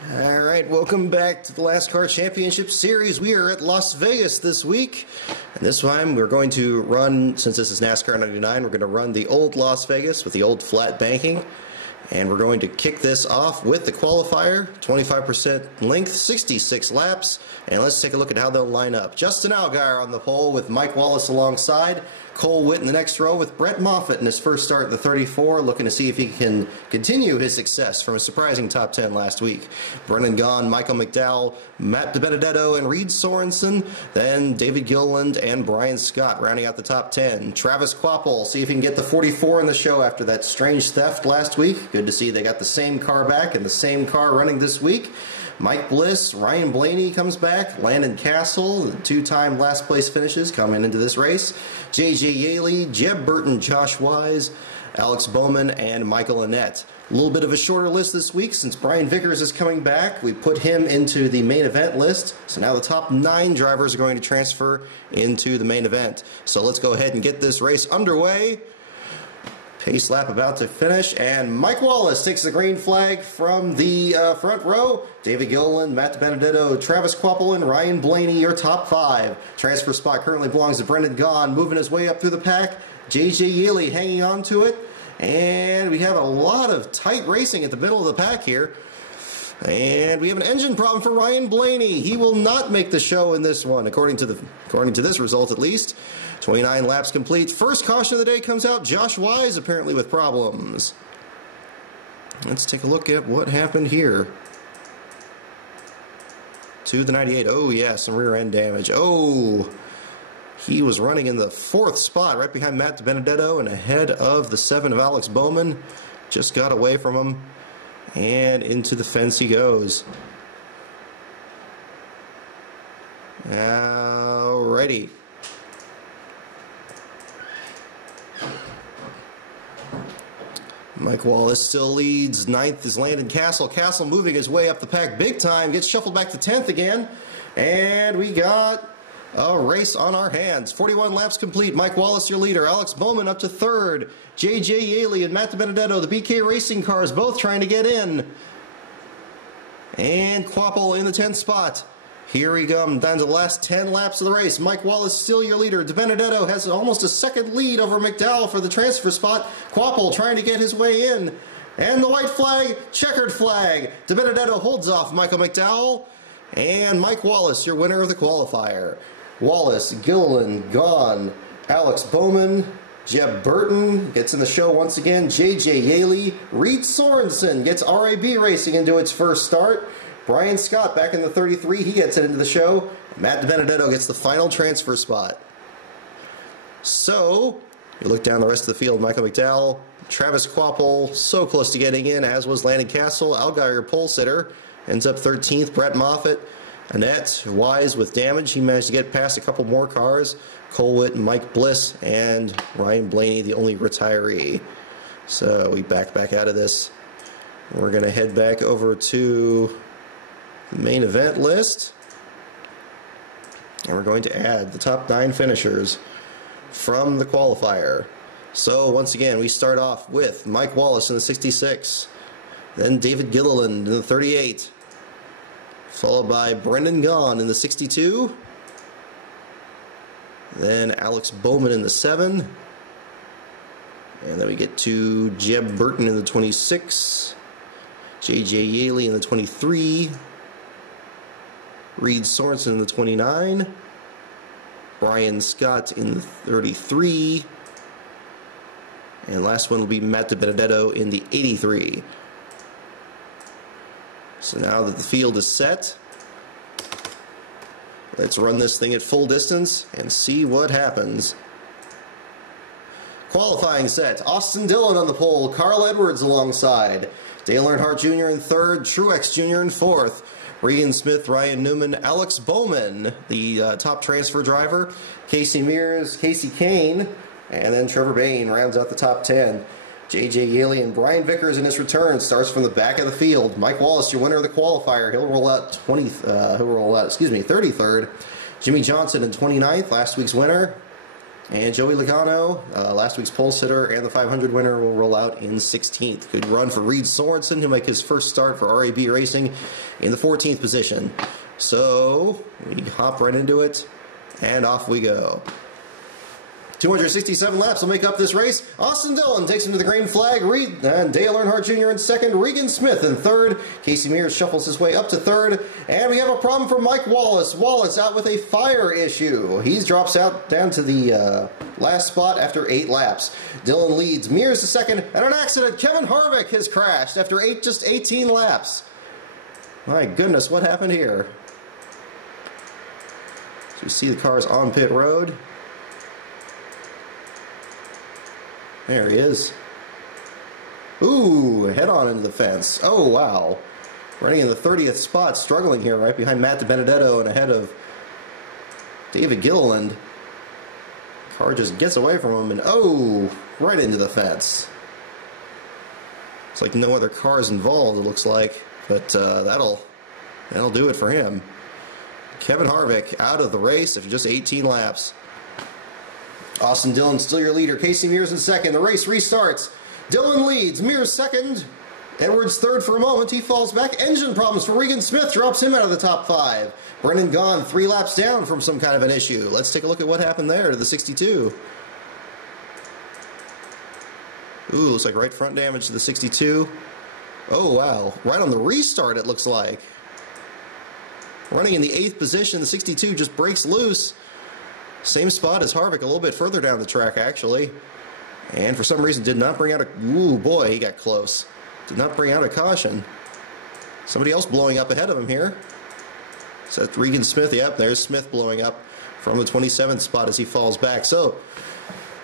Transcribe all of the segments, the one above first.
All right, welcome back to the LASTCAR Championship Series. We are at Las Vegas this week, and this time we're going to run, since this is NASCAR 99, we're going to run the old Las Vegas with the old flat banking, and we're going to kick this off with the qualifier, 25% length, 66 laps, and let's take a look at how they'll line up. Justin Allgaier on the pole with Mike Wallace alongside. Cole Witt in the next row with Brett Moffitt in his first start at the 34, looking to see if he can continue his success from a surprising top 10 last week. Brendan Gaughan, Michael McDowell, Matt DiBenedetto, and Reed Sorensen. Then David Gilliland and Brian Scott rounding out the top 10. Travis Kvapil, see if he can get the 44 in the show after that strange theft last week. Good to see they got the same car back and the same car running this week. Mike Bliss, Ryan Blaney comes back, Landon Castle, two-time last place finishes coming into this race, J.J. Yaley, Jeb Burton, Josh Wise, Alex Bowman, and Michael Annett. A little bit of a shorter list this week since Brian Vickers is coming back. We put him into the main event list, so now the top 9 drivers are going to transfer into the main event. So let's go ahead and get this race underway. Pace lap about to finish, and Mike Wallace takes the green flag from the front row. David Gilliland, Matt DiBenedetto, Travis Kvapil, and Ryan Blaney, your top 5. Transfer spot currently belongs to Brendan Gaughan, moving his way up through the pack. J.J. Yaley hanging on to it, and we have a lot of tight racing at the middle of the pack here. And we have an engine problem for Ryan Blaney. He will not make the show in this one, according to this result at least. 29 laps complete. First caution of the day comes out. Josh Wise apparently with problems. Let's take a look at what happened here. To the 98. Oh, yeah, some rear end damage. Oh, he was running in the 4th spot, right behind Matt DiBenedetto and ahead of the 7 of Alex Bowman. Just got away from him. And into the fence he goes. Alrighty. Mike Wallace still leads. 9th is Landon Castle. Castle moving his way up the pack big time. Gets shuffled back to 10th again. And we got a race on our hands. 41 laps complete. Mike Wallace, your leader. Alex Bowman up to 3rd. J.J. Yaley and Matt DiBenedetto, the BK Racing cars, both trying to get in. And Kvapil in the 10th spot. Here we go, down to the last 10 laps of the race. Mike Wallace still your leader. DiBenedetto has almost a second lead over McDowell for the transfer spot. Kvapil trying to get his way in. And the white flag, checkered flag. DiBenedetto holds off Michael McDowell. And Mike Wallace, your winner of the qualifier. Wallace, Gilliland, Gaughan, Alex Bowman, Jeb Burton gets in the show once again. J.J. Yaley, Reed Sorensen gets RAB Racing into its first start. Brian Scott back in the 33, he gets it into the show. Matt DiBenedetto gets the final transfer spot. So, you look down the rest of the field, Michael McDowell, Travis Kvapil, so close to getting in, as was Landon Castle. Allgaier, pole sitter, ends up 13th. Brett Moffitt, Annett, Wise with damage. He managed to get past a couple more cars. Cole Witt, Mike Bliss, and Ryan Blaney, the only retiree. So we back out of this. We're going to head back over to the main event list. And we're going to add the top 9 finishers from the qualifier. So once again, we start off with Mike Wallace in the 66. Then David Gilliland in the 38. Followed by Brendan Gaughan in the 62. Then Alex Bowman in the 7. And then we get to Jeb Burton in the 26. J.J. Yaley in the 23. Reed Sorensen in the 29. Brian Scott in the 33. And last one will be Matt DiBenedetto in the 83. So now that the field is set, let's run this thing at full distance and see what happens. Qualifying set. Austin Dillon on the pole. Carl Edwards alongside. Dale Earnhardt Jr. in 3rd. Truex Jr. in 4th. Regan Smith, Ryan Newman, Alex Bowman, the top transfer driver. Casey Mears, Casey Kane, and then Trevor Bayne rounds out the top 10. J.J. Yaley and Brian Vickers in his return starts from the back of the field. Mike Wallace, your winner of the qualifier. He'll roll out 33rd. Jimmy Johnson in 29th, last week's winner. And Joey Logano, last week's pole sitter and the 500 winner, will roll out in 16th. Good run for Reed Sorensen, who'll make his first start for RAB Racing in the 14th position. So we hop right into it, and off we go. 267 laps will make up this race. Austin Dillon takes him to the green flag. Reed and Dale Earnhardt Jr. in second. Regan Smith in third. Casey Mears shuffles his way up to third. And we have a problem for Mike Wallace. Wallace out with a fire issue. He drops out down to the last spot after 8 laps. Dillon leads. Mears to second. And an accident. Kevin Harvick has crashed after just 18 laps. My goodness, what happened here? So you see the cars on pit road. There he is. Ooh, head on into the fence. Oh, wow. Running in the 30th spot, struggling here, right behind Matt DiBenedetto and ahead of David Gilliland. Car just gets away from him and, oh, right into the fence. It's like no other cars involved, it looks like. But that'll do it for him. Kevin Harvick out of the race after just 18 laps. Austin Dillon still your leader. Casey Mears in second. The race restarts. Dillon leads. Mears second. Edwards third for a moment. He falls back. Engine problems for Regan Smith. Drops him out of the top 5. Brendan Gaughan 3 laps down from some kind of an issue. Let's take a look at what happened there to the 62. Ooh, looks like right front damage to the 62. Oh, wow. Right on the restart, it looks like. Running in the 8th position, the 62 just breaks loose. Same spot as Harvick, a little bit further down the track, actually. And for some reason did not bring out a... Ooh, boy, he got close. Did not bring out a caution. Somebody else blowing up ahead of him here. So that's Regan Smith. Yep, there's Smith blowing up from the 27th spot as he falls back. So,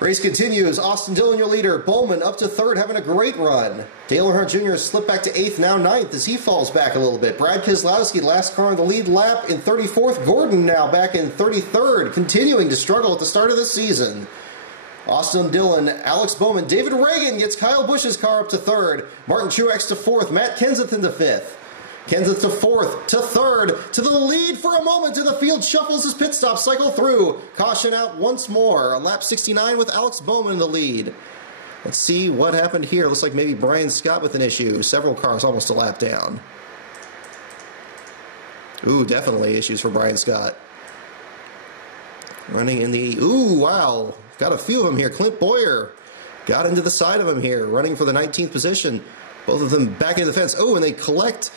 race continues. Austin Dillon, your leader. Bowman up to third, having a great run. Dale Earnhardt Jr. slipped back to 8th, now 9th, as he falls back a little bit. Brad Keselowski, last car on the lead lap, in 34th. Gordon now back in 33rd, continuing to struggle at the start of the season. Austin Dillon, Alex Bowman, David Reagan gets Kyle Busch's car up to 3rd. Martin Truex to 4th, Matt Kenseth into 5th. Kenseth to 4th, to 3rd, to the lead for a moment, and the field shuffles as pit stops cycle through. Caution out once more. Lap 69 with Alex Bowman in the lead. Let's see what happened here. Looks like maybe Brian Scott with an issue. Several cars almost a lap down. Ooh, definitely issues for Brian Scott. Running in the... Ooh, wow. Got a few of them here. Clint Boyer got into the side of him here, running for the 19th position. Both of them back into the fence. Oh, and they collect...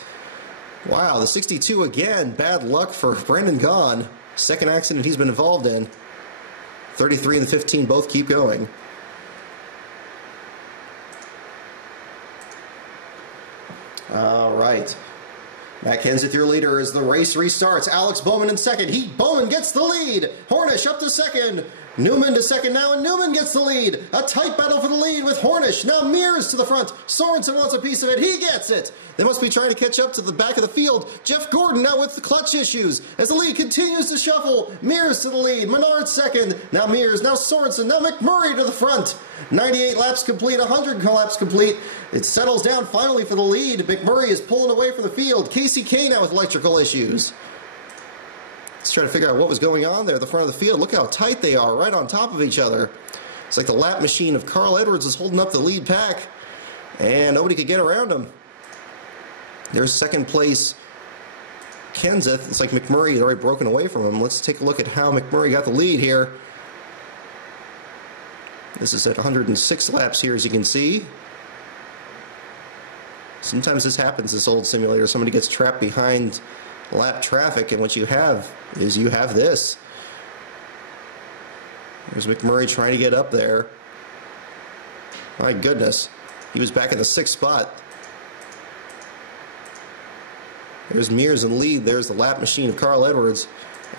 Wow, the 62 again. Bad luck for Brendan Gaughan. Second accident he's been involved in. 33 and the 15 both keep going. All right. Matt Kenseth, your leader, as the race restarts. Alex Bowman in second. Bowman gets the lead. Hornish up to second. Newman to second now, and Newman gets the lead. A tight battle for the lead with Hornish. Now Mears to the front. Sorensen wants a piece of it. He gets it. They must be trying to catch up to the back of the field. Jeff Gordon now with the clutch issues. As the lead continues to shuffle. Mears to the lead. Menard second. Now Mears. Now Sorensen. Now McMurray to the front. 98 laps complete. 100 laps complete. It settles down finally for the lead. McMurray is pulling away from the field. Casey Kay now with electrical issues. Let's try to figure out what was going on there at the front of the field. Look how tight they are, right on top of each other. It's like the lap machine of Carl Edwards is holding up the lead pack, and nobody could get around him. There's second place Kenseth. It's like McMurray had already broken away from him. Let's take a look at how McMurray got the lead here. This is at 106 laps here, as you can see. Sometimes this happens, this old simulator. Somebody gets trapped behind lap traffic, and what you have is you have this. There's McMurray trying to get up there. My goodness. He was back in the 6th spot. There's Mears in lead. There's the lap machine of Carl Edwards.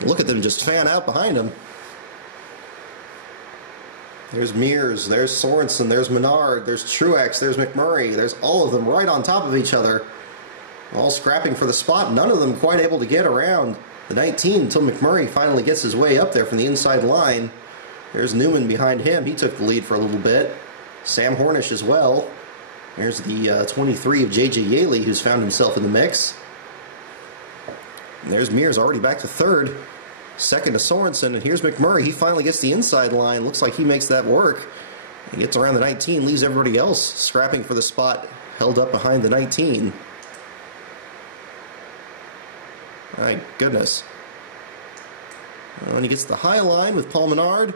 Look at them just fan out behind him. There's Mears. There's Sorensen. There's Menard. There's Truex. There's McMurray. There's all of them right on top of each other. All scrapping for the spot. None of them quite able to get around the 19 until McMurray finally gets his way up there from the inside line. There's Newman behind him. He took the lead for a little bit. Sam Hornish as well. There's the 23 of J.J. Yaley, who's found himself in the mix. And there's Mears already back to 3rd. Second to Sorensen, and here's McMurray. He finally gets the inside line. Looks like he makes that work. He gets around the 19, leaves everybody else scrapping for the spot held up behind the 19. My goodness. And he gets the high line with Paul Menard,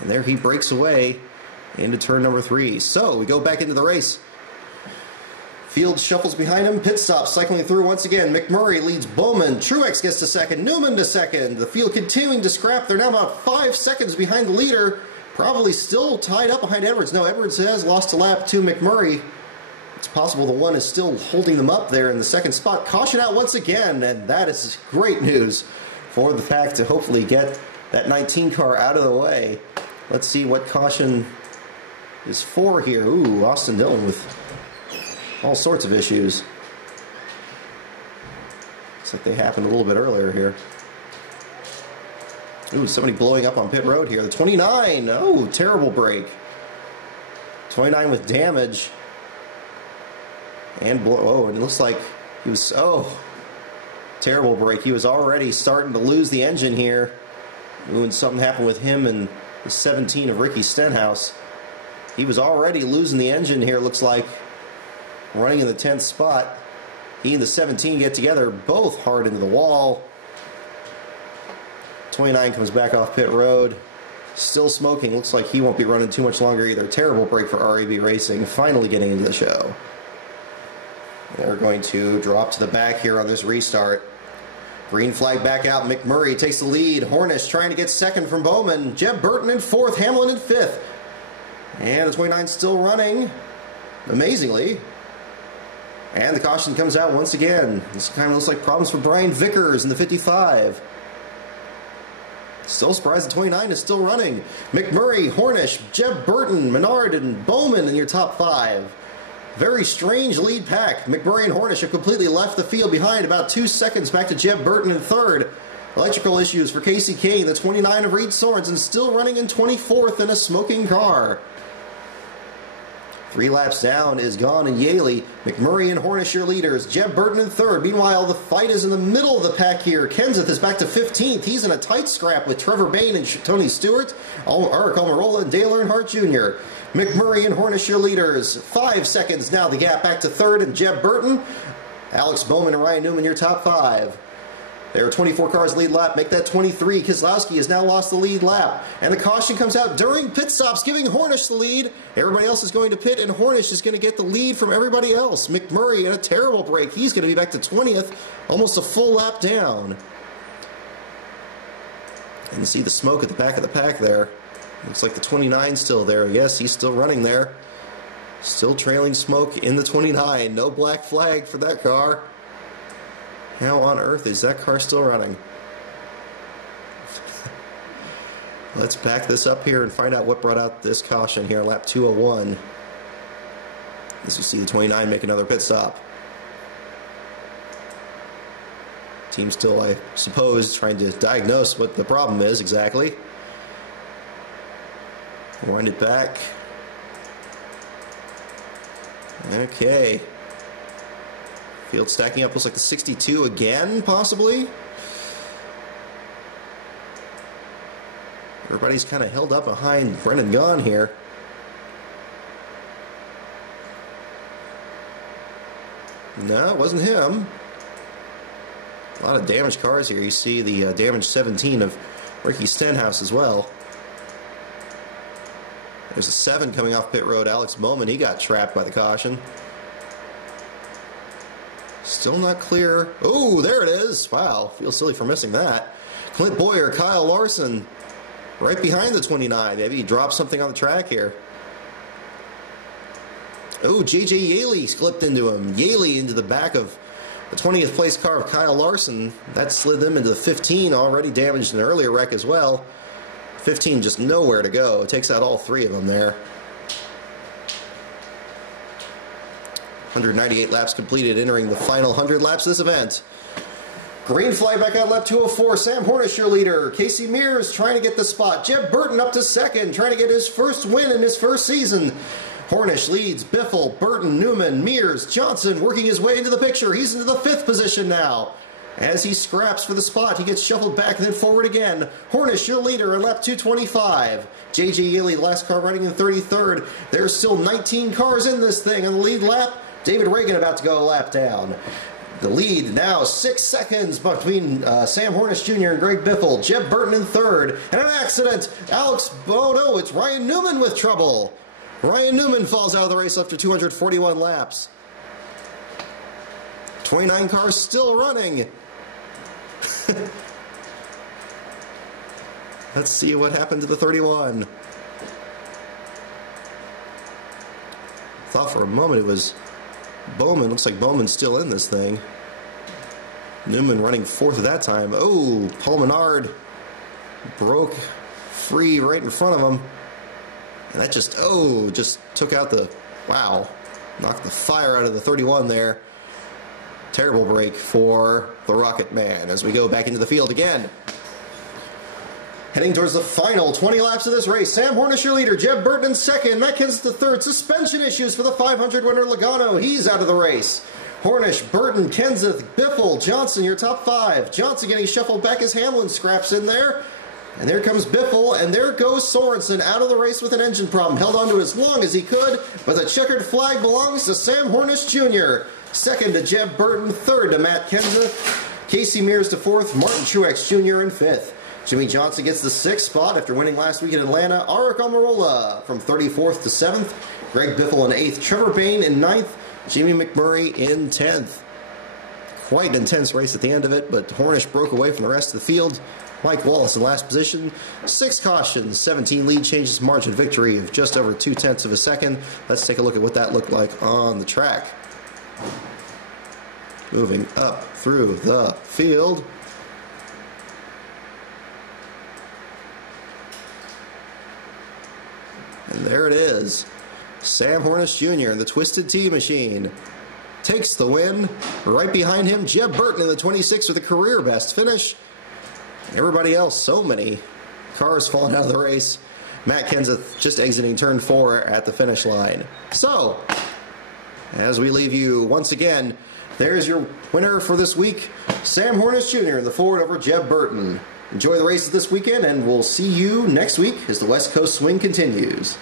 and there he breaks away into turn number 3. So we go back into the race. Field shuffles behind him. Pit stop cycling through once again. McMurray leads Bowman. Truex gets to second. Newman to second. The field continuing to scrap. They're now about 5 seconds behind the leader. Probably still tied up behind Edwards. No, Edwards has lost a lap to McMurray. It's possible the one is still holding them up there in the second spot. Caution out once again, and that is great news for the pack to hopefully get that 19 car out of the way. Let's see what caution is for here. Ooh, Austin Dillon with all sorts of issues. Looks like they happened a little bit earlier here. Ooh, somebody blowing up on pit road here. The 29. Oh, terrible break. 29 with damage. And and it looks like he was, terrible break. He was already starting to lose the engine here. Ooh, and something happened with him and the 17 of Ricky Stenhouse. He was already losing the engine here, looks like. Running in the 10th spot. He and the 17 get together, both hard into the wall. 29 comes back off pit road. Still smoking. Looks like he won't be running too much longer either. Terrible break for RAB Racing, finally getting into the show. They're going to drop to the back here on this restart. Green flag back out. McMurray takes the lead. Hornish trying to get second from Bowman. Jeb Burton in 4th. Hamlin in 5th. And the 29 still running. Amazingly. And the caution comes out once again. This kind of looks like problems for Brian Vickers in the 55. Still surprised the 29 is still running. McMurray, Hornish, Jeb Burton, Menard, and Bowman in your top 5. Very strange lead pack. McMurray and Hornish have completely left the field behind. About 2 seconds back to Jeb Burton in 3rd. Electrical issues for Casey Kane. The 29 of Reed Sorensen still running in 24th in a smoking car. 3 laps down is Gahn and Yaley. McMurray and Hornish your leaders. Jeb Burton in 3rd. Meanwhile, the fight is in the middle of the pack here. Kenseth is back to 15th. He's in a tight scrap with Trevor Bayne and Tony Stewart, Eric Almirola, and Dale Earnhardt Jr. McMurray and Hornish your leaders. 5 seconds now the gap back to 3rd and Jeb Burton. Alex Bowman and Ryan Newman your top 5. There are 24 cars lead lap. Make that 23. Keselowski has now lost the lead lap. And the caution comes out during pit stops, giving Hornish the lead. Everybody else is going to pit, and Hornish is going to get the lead from everybody else. McMurray in a terrible break. He's going to be back to 20th, almost a full lap down. And you see the smoke at the back of the pack there. Looks like the 29 still there. Yes, he's still running there. Still trailing smoke in the 29. No black flag for that car. How on earth is that car still running? Let's back this up here and find out what brought out this caution here, lap 201. As you see the 29 make another pit stop. Team still, I suppose, trying to diagnose what the problem is exactly. Wind it back. Okay. Field stacking up, looks like the 62 again, possibly. Everybody's kind of held up behind Brendan Gaughan here. No, it wasn't him. A lot of damaged cars here. You see the damaged 17 of Ricky Stenhouse as well. There's a 7 coming off pit road. Alex Bowman, he got trapped by the caution. Still not clear. Oh, there it is. Wow, feels silly for missing that. Clint Boyer, Kyle Larson, right behind the 29. Maybe he dropped something on the track here. Oh, J.J. Yaley slipped into him. Yaley into the back of the 20th place car of Kyle Larson. That slid them into the 15, already damaged in an earlier wreck as well. 15 just nowhere to go. It takes out all 3 of them there. 198 laps completed, entering the final 100 laps of this event. Green flag back out lap 204. Sam Hornish your leader. Casey Mears trying to get the spot. Jeb Burton up to 2nd, trying to get his first win in his first season. Hornish leads Biffle, Burton, Newman, Mears, Johnson working his way into the picture. He's into the 5th position now. As he scraps for the spot, he gets shuffled back and then forward again. Hornish, your leader, in lap 225. J.J. Yeley, the last car running in 33rd. There's still 19 cars in this thing on the lead lap. David Reagan about to go a lap down. The lead now 6 seconds between Sam Hornish Jr. and Greg Biffle. Jeb Burton in third. And an accident. Oh no, it's Ryan Newman with trouble. Ryan Newman falls out of the race after 241 laps. 29 cars still running. Let's see what happened to the 31. Thought for a moment it was Bowman. Looks like Bowman's still in this thing. Newman running fourth at that time. Oh, Paul Menard broke free right in front of him. And that just took out the, wow, knocked the fire out of the 31 there. Terrible break for the Rocket Man as we go back into the field again. Heading towards the final 20 laps of this race. Sam Hornish, your leader. Jeb Burton in second. Matt Kenseth the third. Suspension issues for the 500 winner Logano. He's out of the race. Hornish, Burton, Kenseth, Biffle, Johnson, your top five. Johnson getting shuffled back as Hamlin scraps in there. And there comes Biffle, and there goes Sorensen out of the race with an engine problem. Held on to as long as he could, but the checkered flag belongs to Sam Hornish Jr. Second to Jeb Burton, third to Matt Kenseth, Casey Mears to fourth, Martin Truex Jr. in fifth. Jimmy Johnson gets the sixth spot after winning last week in Atlanta. Arik Almirola from 34th to 7th. Greg Biffle in 8th. Trevor Bayne in 9th. Jamie McMurray in 10th. Quite an intense race at the end of it, but Hornish broke away from the rest of the field. Mike Wallace in last position. 6 cautions, 17 lead changes, margin victory of just over 0.2 of a second. Let's take a look at what that looked like on the track. Moving up through the field. And there it is. Sam Hornish Jr. in the Twisted Tea Machine takes the win. Right behind him, Jeb Burton in the 26 with a career best finish. Everybody else, so many cars falling out of the race. Matt Kenseth just exiting turn 4 at the finish line. So, as we leave you once again, there's your winner for this week, Sam Hornish Jr. in the Ford over Jeb Burton. Enjoy the races this weekend, and we'll see you next week as the West Coast Swing continues.